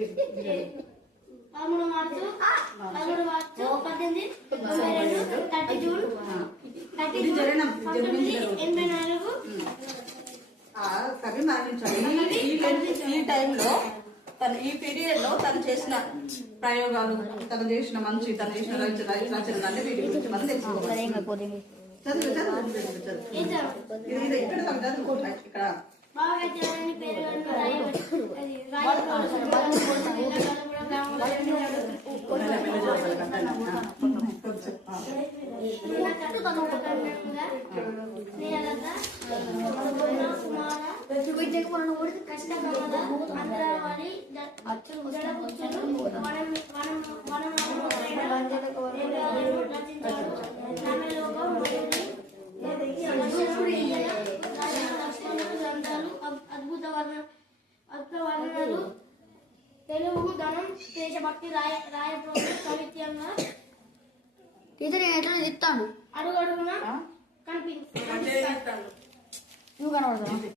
13 మార్చు 18 30 June 84 కవి మరణించాడు. ఈ టైంలో ఈ పీరియడ్ లో తను చేసిన ప్రయోగాలు, తను చేసిన రచనలు అన్ని వీటి గురించి మనం తెలుసుకోవాలి. చదువు ఇక్కడ చదువు ఇక్కడ అద్భుత తెలుగు ధనం దేశభక్తి కవిత్యంగా టీచర్ నేను ఎట్లా చెప్తాను అడుగడుగునా కనిపిస్తాను. నువ్వు కనబడతావు.